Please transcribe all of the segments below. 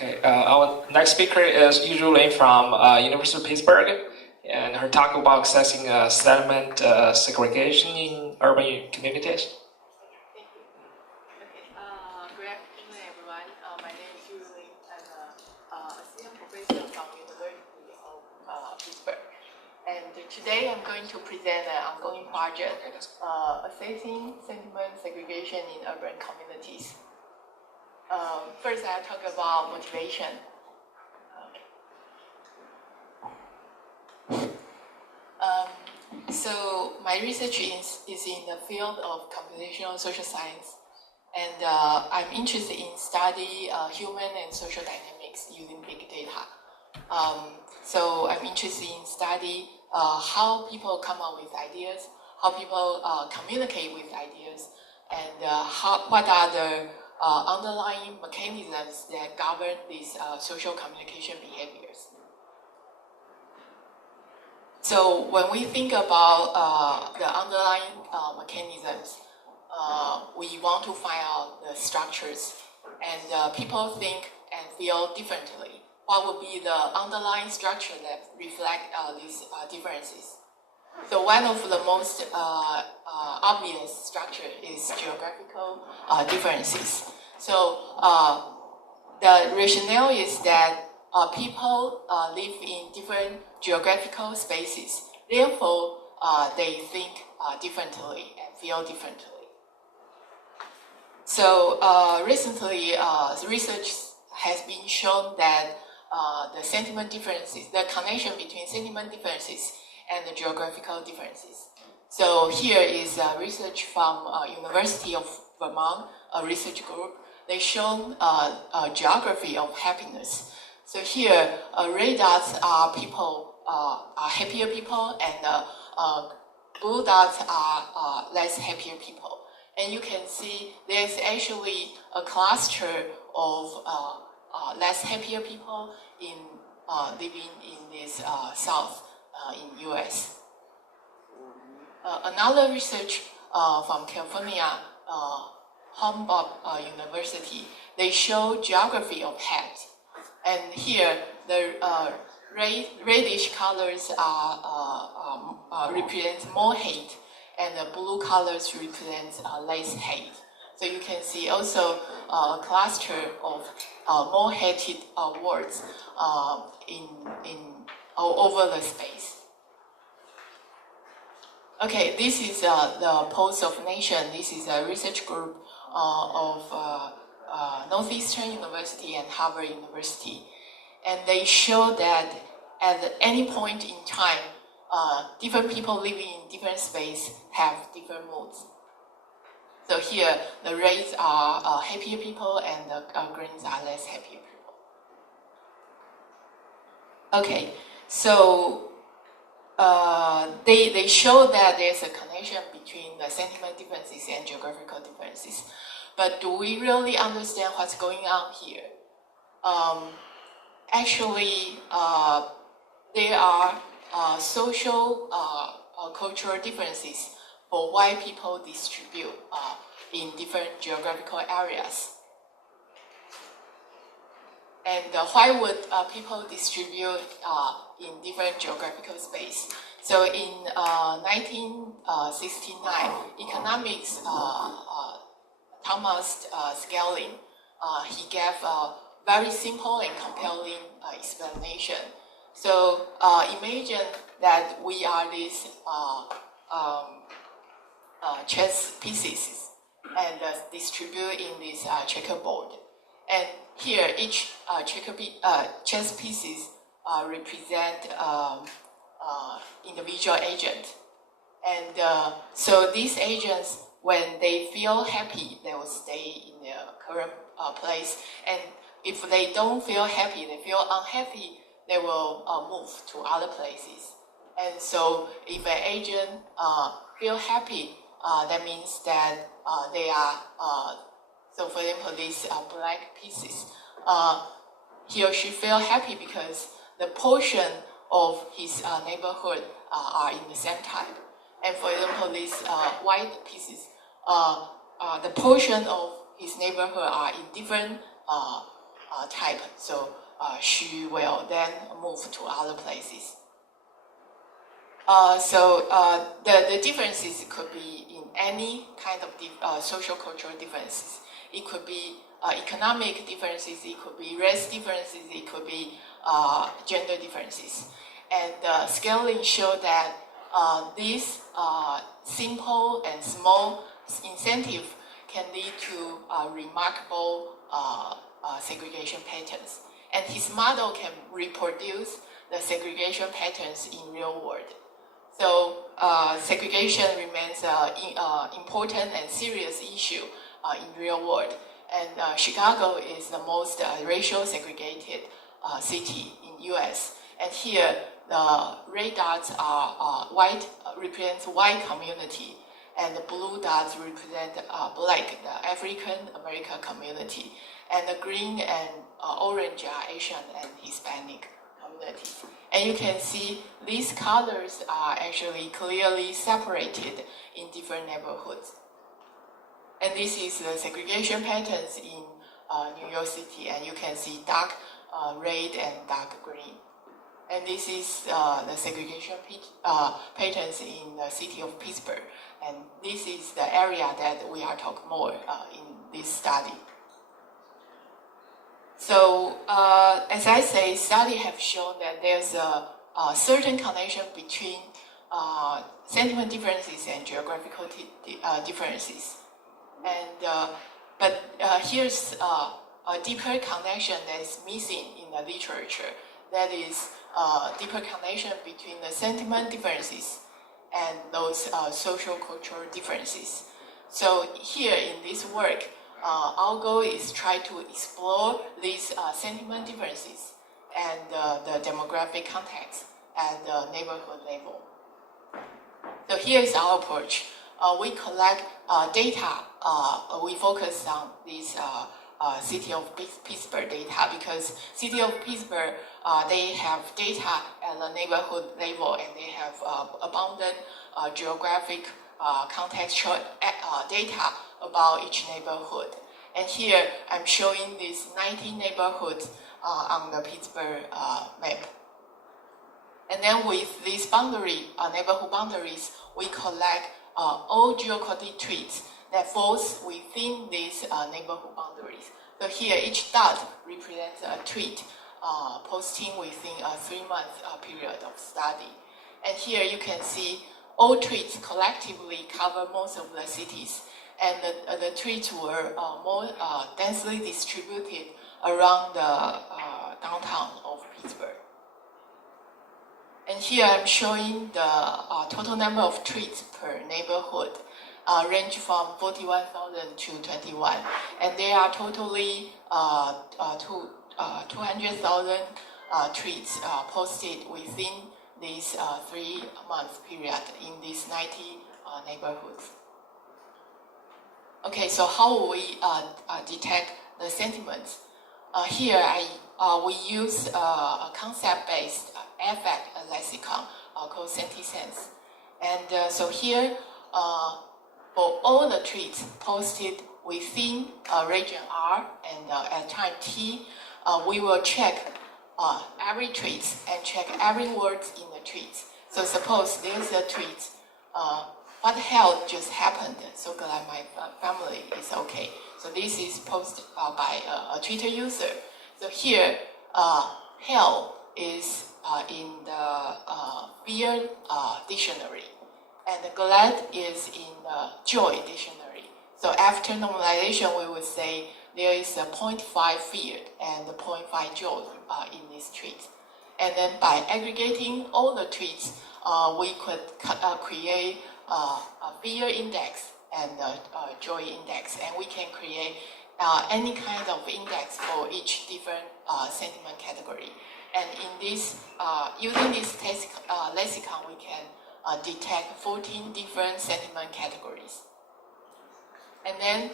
Okay, our next speaker is usually from University of Pittsburgh, and her talk about assessing settlement segregation in urban communities. Thank you. Okay, good afternoon, everyone. My name is Julie. I'm a assistant professor from University of Pittsburgh. And today I'm going to present an ongoing project, assessing sentiment segregation in urban communities. First, I'll talk about motivation. So my research is in the field of computational social science, and I'm interested in study human and social dynamics using big data. So I'm interested in study how people come up with ideas, how people communicate with ideas, and what are the underlying mechanisms that govern these social communication behaviors. So when we think about the underlying mechanisms, we want to find out the structures, and people think and feel differently. What would be the underlying structure that reflect these differences? So one of the most obvious structure is geographical differences. So the rationale is that people live in different geographical spaces. Therefore, they think differently and feel differently. So recently, research has been shown that the sentiment differences, the connection between sentiment differences and the geographical differences. So here is research from University of Vermont, a research group. They shown a geography of happiness. So here, red dots are people, are happier people, and blue dots are less happier people. And you can see there's actually a cluster of less happier people in living in this South in US. Another research from California, Humboldt University, they show geography of hate. And here, the reddish colors represent more hate, and the blue colors represent less hate. So you can see also a cluster of more hated words all over the space. Okay, this is the Pulse of Nation. This is a research group of Northeastern University and Harvard University. And they show that at any point in time, different people living in different space have different moods. So here, the reds are happier people and the greens are less happier people. Okay, so they show that there's a connection between the sentiment differences and geographical differences. But do we really understand what's going on here? Actually, there are social cultural differences for why people distribute in different geographical areas. And why would people distribute in different geographical space? So in 1969, economics Thomas Schelling, he gave a very simple and compelling explanation. So imagine that we are these chess pieces and distribute in this checkerboard. And here, each chess pieces represent individual agent. And so these agents, when they feel happy, they will stay in their current place. And if they don't feel happy, they feel unhappy, they will move to other places. And so if an agent feel happy, that means that they are, so for example, these black pieces, he or she feel happy because the portion of his neighborhood are in the same type. And for example, these white pieces, the portion of his neighborhood are in different type. So she will then move to other places. The differences could be in any kind of social cultural differences. It could be economic differences, it could be race differences, it could be gender differences. And scaling showed that these simple and small incentive can lead to remarkable segregation patterns. And his model can reproduce the segregation patterns in real world. So segregation remains an important and serious issue in real world. And Chicago is the most racial segregated city in US. And here the red dots are white, represents white community, and the blue dots represent black, the African American community, and the green and orange are Asian and Hispanic communities. And you can see these colors are actually clearly separated in different neighborhoods. And this is the segregation patterns in New York City, and you can see dark red and dark green. And this is the segregation patterns in the city of Pittsburgh. And this is the area that we are talking more in this study. So, as I say, studies have shown that there's a certain connection between sentiment differences and geographical differences. And but here's a deeper connection that is missing in the literature. That is deeper connection between the sentiment differences and those social cultural differences. So here in this work, our goal is try to explore these sentiment differences and the demographic context at the neighborhood level. So here is our approach. We collect data. We focus on this city of Pittsburgh data because city of Pittsburgh, they have data at the neighborhood level, and they have abundant geographic contextual data about each neighborhood. And here I'm showing these 19 neighborhoods on the Pittsburgh map. And then with these neighborhood boundaries, we collect all geocoded tweets that falls within these neighborhood boundaries. So here, each dot represents a tweet posting within a 3-month period of study. And here you can see all tweets collectively cover most of the cities, and the tweets were more densely distributed around the downtown of Pittsburgh. And here I'm showing the total number of tweets per neighborhood, range from 41,000 to 21. And there are totally 200,000 tweets posted within this 3-month period in these 90 neighborhoods. Okay, so how will we detect the sentiments? Here we use a concept-based affect lexicon called SentiSense. And so here, for all the tweets posted within region R and at time T, we will check every tweet and check every word in the tweet. So suppose there's a tweet, what the hell just happened? So glad my family is okay. So this is posted by a Twitter user. So here, hell is in the fear dictionary, and glad is in the joy dictionary. So after normalization, we would say there is a 0.5 fear and a 0.5 joy in this tweet. And then by aggregating all the tweets, we could create a fear index and a joy index, and we can create any kind of index for each different sentiment category. And in this, using this lexicon, we can detect 14 different sentiment categories. And then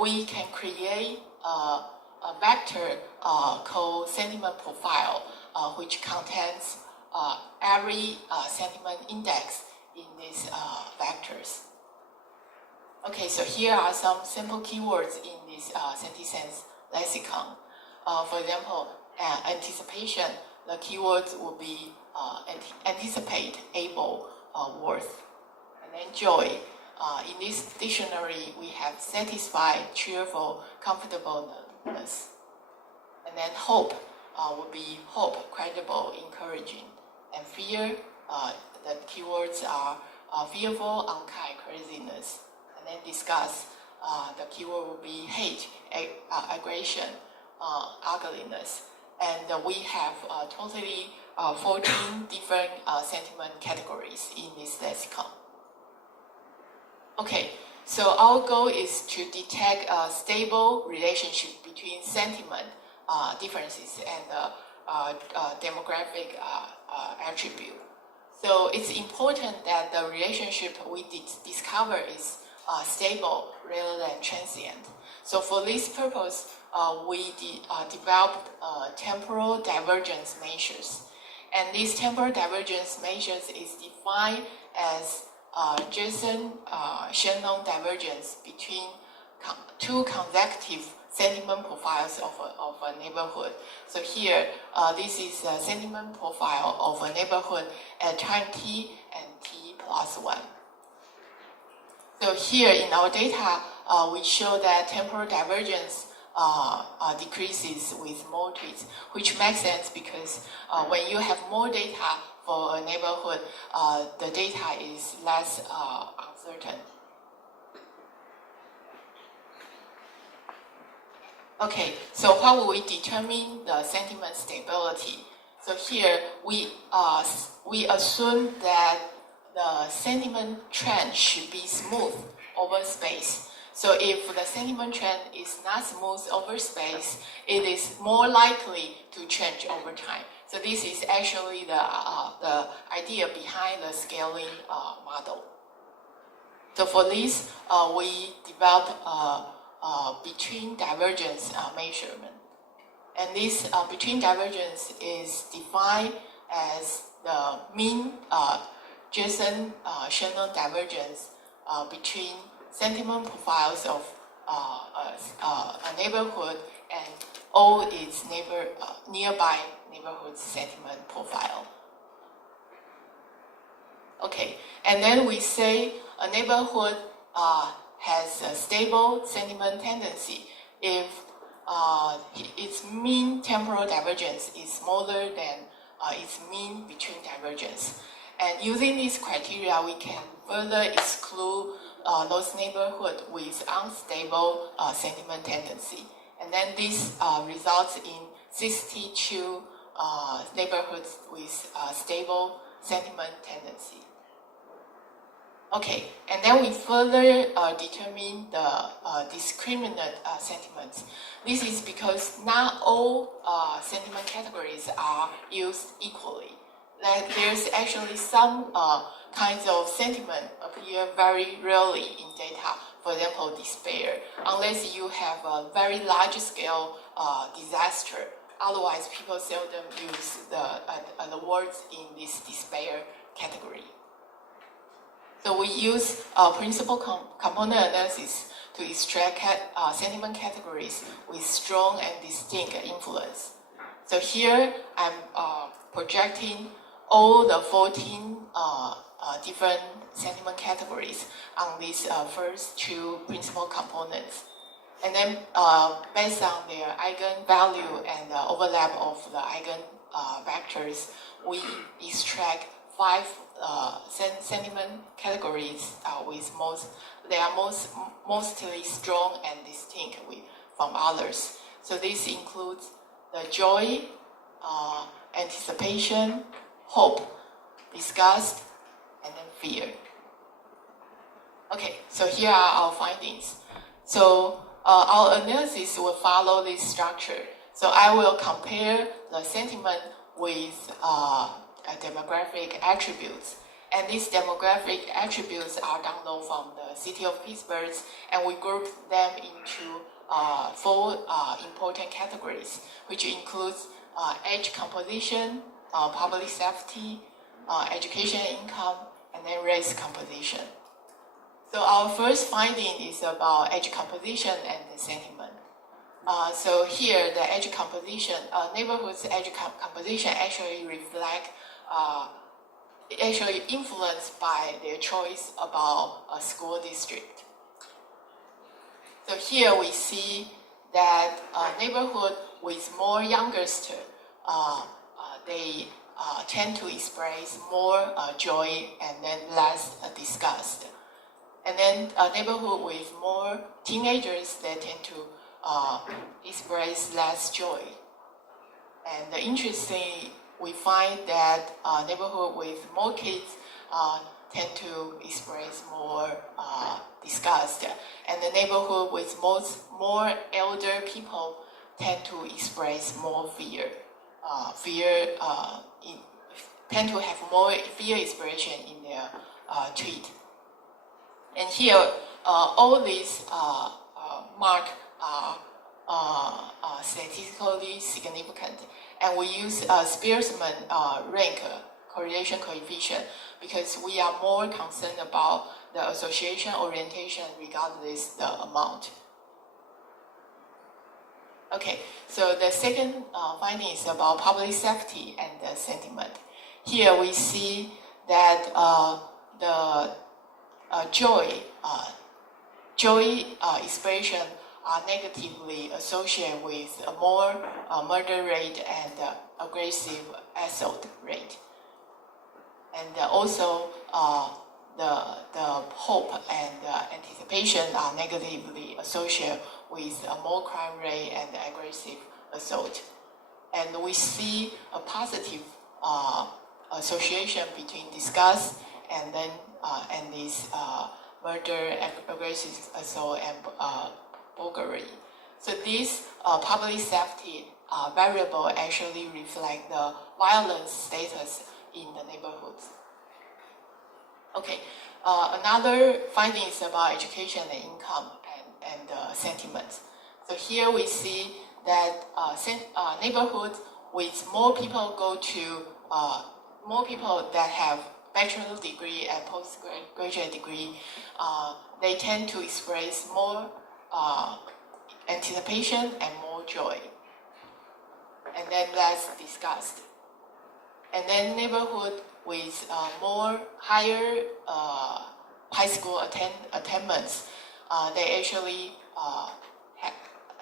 we can create a vector called sentiment profile, which contains every sentiment index in these vectors. Okay, so here are some simple keywords in this SentiSense lexicon. For example, anticipation, the keywords will be anticipate, able, worth. And then joy. In this dictionary, we have satisfied, cheerful, comfortableness. And then hope would be hope, credible, encouraging. And fear, the keywords are fearful, unkind, craziness. And then disgust, the keyword will be hate, aggression, ugliness. And we have totally 14 different sentiment categories in this lexicon. Okay, so our goal is to detect a stable relationship between sentiment differences and demographic attribute. So it's important that the relationship we discover is stable rather than transient. So for this purpose, we developed temporal divergence measures. And these temporal divergence measures is defined as Shannon divergence between two consecutive sentiment profiles of a neighborhood. So here, this is a sentiment profile of a neighborhood at time t and t plus 1. So here in our data, we show that temporal divergence decreases with more tweets, which makes sense because when you have more data for a neighborhood, the data is less uncertain. Okay, so how will we determine the sentiment stability? So here we assume that the sentiment trend should be smooth over space. So if the sentiment trend is not smooth over space, it is more likely to change over time. So this is actually the idea behind the scaling model. So for this, we developed between divergence measurement. And this between divergence is defined as the mean Shannon divergence between sentiment profiles of a neighborhood and all its nearby neighborhood sentiment profile. Okay, and then we say a neighborhood has a stable sentiment tendency if its mean temporal divergence is smaller than its mean between divergence. And using this criteria, we can further exclude those neighborhoods with unstable sentiment tendency. And then this results in 62 neighborhoods with stable sentiment tendency. Okay, and then we further determine the discriminant sentiments. This is because not all sentiment categories are used equally. Like there's actually some kinds of sentiment appear very rarely in data. For example, despair, unless you have a very large scale disaster. Otherwise, people seldom use the words in this despair category. So we use principal component analysis to extract sentiment categories with strong and distinct influence. So here I'm projecting all the 14 different sentiment categories on these first two principal components. And then based on their eigenvalue and the overlap of the eigenvectors, we extract 5 sentiment categories they are mostly strong and distinct from others. So this includes the joy, anticipation, hope, disgust, and then fear. Okay, so here are our findings. So our analysis will follow this structure. So I will compare the sentiment with demographic attributes. And these demographic attributes are downloaded from the city of Pittsburgh, and we group them into 4 important categories, which includes age composition, public safety, education income, and then race composition. So our first finding is about age composition and the sentiment. So here, the age composition, neighborhood's age composition actually reflect, actually influenced by their choice about a school district. So here we see that neighborhood with more youngsters, they tend to express more joy and then less disgust. And then a neighborhood with more teenagers, they tend to express less joy. And interestingly, we find that neighborhood with more kids tend to express more disgust, and the neighborhood with more elder people tend to express more fear. Tend to have more fear expression in their tweet. And here, all these mark statistically significant, and we use Spearman rank correlation coefficient because we are more concerned about the association orientation regardless the amount. Okay, so the second finding is about public safety and the sentiment. Here we see that the joy expression are negatively associated with a more murder rate and aggressive assault rate. And also the hope and anticipation are negatively associated with a more crime rate and aggressive assault. And we see a positive association between disgust and then and this murder, aggressive assault, and burglary. So these public safety variable actually reflect the violence status in the neighborhoods. Okay, another finding is about education and income and sentiment. So here we see that neighborhoods with more people more people that have bachelor's degree and postgraduate degree, they tend to express more anticipation and more joy, and then less disgust. And then neighborhood with more higher high school attainments, they actually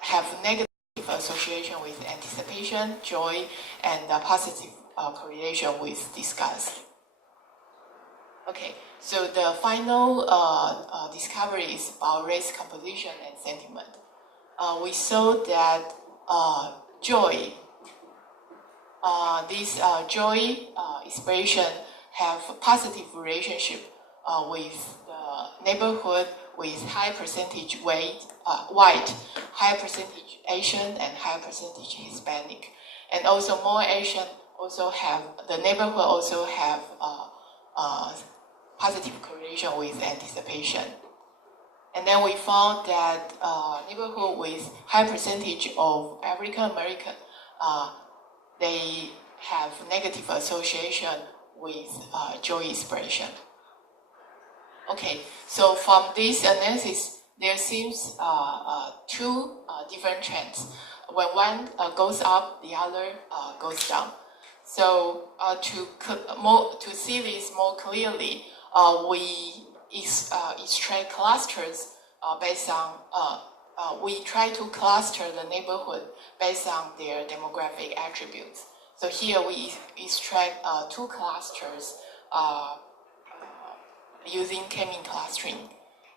have negative association with anticipation, joy, and positive correlation with disgust. Okay, so the final discovery is about race composition and sentiment. We saw that joy, this joy expression have a positive relationship with the neighborhood with high percentage white, high percentage Asian, and high percentage Hispanic. And also more Asian also have, the neighborhood also have positive correlation with anticipation. And then we found that neighborhood with high percentage of African American, they have negative association with joy expression. Okay, so from this analysis, there seems two different trends. When one goes up, the other goes down. So to see this more clearly, we extract clusters based on, we try to cluster the neighborhood based on their demographic attributes. So here we extract two clusters using K-mean clustering.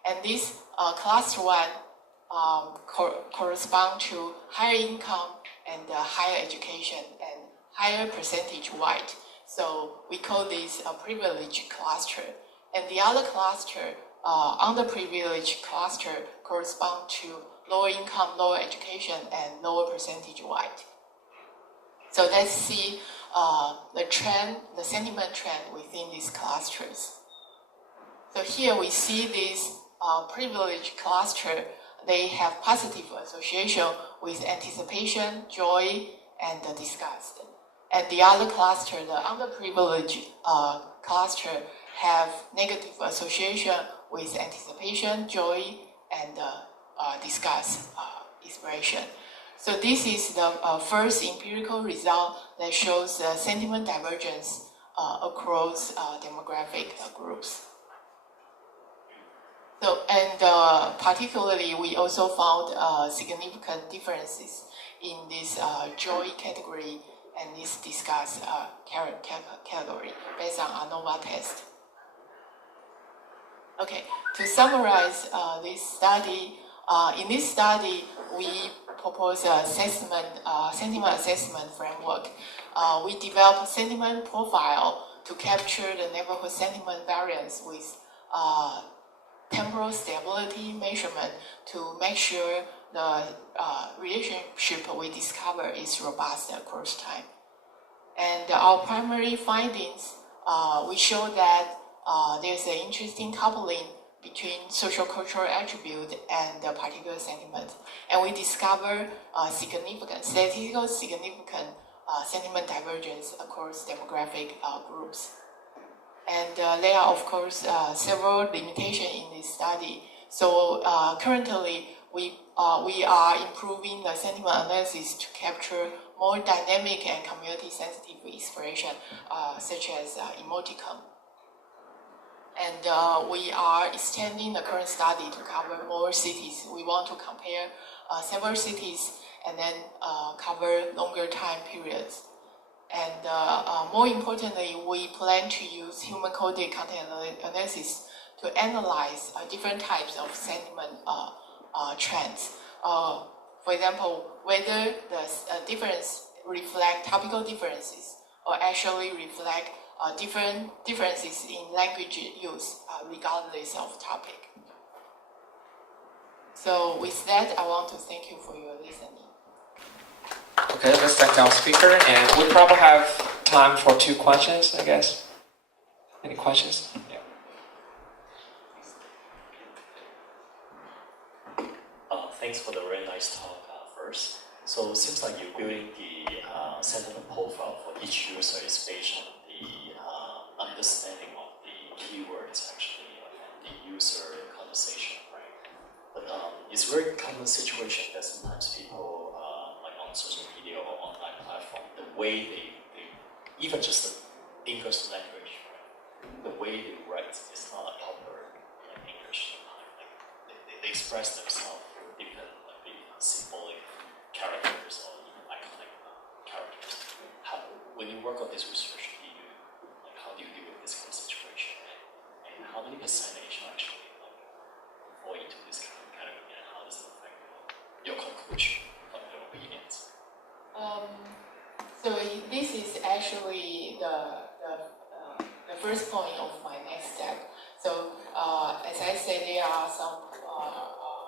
And this cluster one correspond to higher income and higher education and higher percentage white. So we call this a privileged cluster. And the other cluster, underprivileged cluster, correspond to lower income, lower education, and lower percentage white. So let's see the trend, the sentiment trend within these clusters. So here we see this privileged cluster, they have positive association with anticipation, joy, and disgust. And the other cluster, the underprivileged cluster, have negative association with anticipation, joy, and disgust expression. So this is the first empirical result that shows sentiment divergence across demographic groups. So, and particularly, we also found significant differences in this joy category and this disgust category based on ANOVA test. Okay, to summarize this study, in this study, we propose a sentiment assessment framework. We developed a sentiment profile to capture the neighborhood sentiment variance with temporal stability measurement to make sure the relationship we discover is robust across time. And our primary findings, we show that there's an interesting coupling between social cultural attribute and the particular sentiment. And we discover statistical significant sentiment divergence across demographic groups. And there are, of course, several limitations in this study. So currently, we are improving the sentiment analysis to capture more dynamic and community-sensitive expression, such as emoticon. And we are extending the current study to cover more cities. We want to compare several cities and then cover longer time periods. And more importantly, we plan to use human-coded content analysis to analyze different types of sentiment trends. For example, whether the difference reflect topical differences or actually reflect different differences in language use regardless of topic. So with that, I want to thank you for your listening. Okay, let's thank our speaker, and we probably have time for 2 questions, I guess. Any questions? Yeah. Thanks for the very nice talk first. So it seems like you're building the sentiment profile for each user is based on the understanding of the keywords actually and the user conversation, right? But it's a very common situation that sometimes people like on social media or online platform, the way they even just the English language, right? The way they write is not a proper English. Like they express themselves through different symbolic characters or even iconic characters. When you work on this research, how do you deal with this kind of situation? And how many percentage actually fall into this kind of category, and how does it affect your conclusion of your opinions? So this is actually the first point of my next step. So as I said, there are some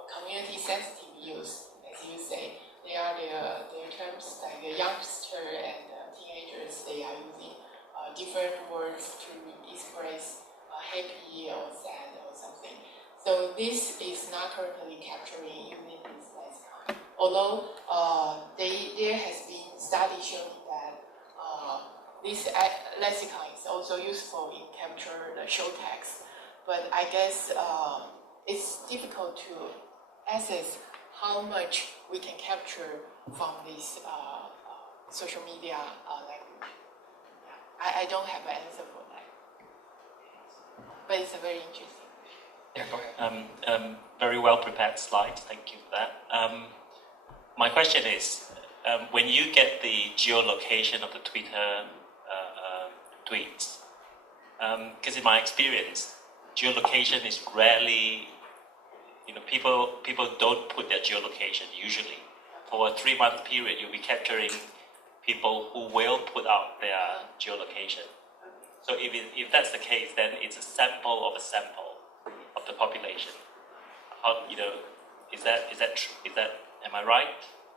community-sensitive use, as you say. They are their terms like the youngster and teenagers. They are using different words to express happy or sad or something. So this is not currently capturing using this lexicon. Although there has been studies showing that this lexicon is also useful in capture the show text. But I guess it's difficult to assess how much we can capture from this social media language. I don't have an answer for that. But it's a very interesting question. Yeah, go ahead. Very well prepared slide. Thank you for that. My question is, when you get the geolocation of the Twitter tweets, because in my experience, geolocation is rarely, people don't put their geolocation usually. For a 3-month period, you'll be capturing people who will put out their geolocation. So if that's the case, then it's a sample of the population. How, is that true? Am I right?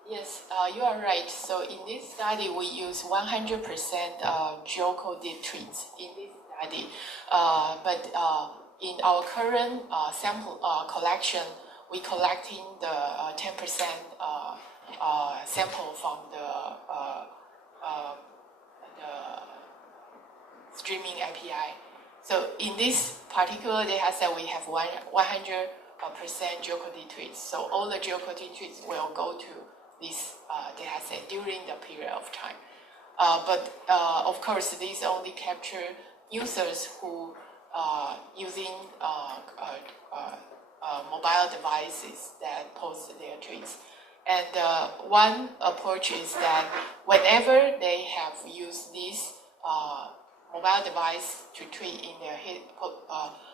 Yes, you are right. So in this study, we use 100% geocoded tweets in this study. But in our current sample collection, we're collecting the 10% sample from the streaming API. So in this particular data set, we have 100% geocoded tweets. So all the geocoded tweets will go to this data set during the period of time. But of course, these only capture users who using mobile devices that post their tweets. And one approach is that whenever they have used this mobile device to tweet in their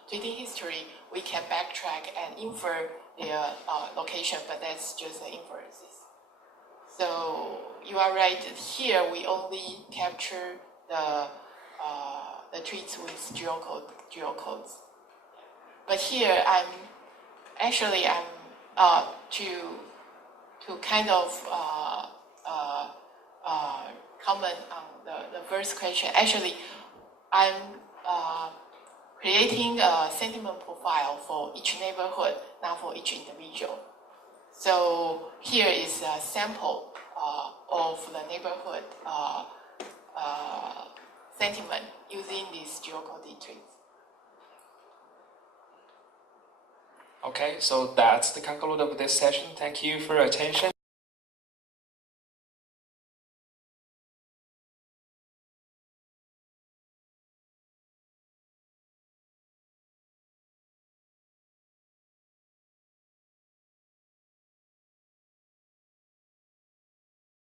tweeting history, we can backtrack and infer their location, but that's just the inferences. So you are right. Here we only capture the tweets with geocodes. But here I'm to kind of comment on the first question. Actually, I'm creating a sentiment profile for each neighborhood, not for each individual. So here is a sample of the neighborhood sentiment using these geocoded tweets. Okay, so that's the conclude of this session. Thank you for your attention.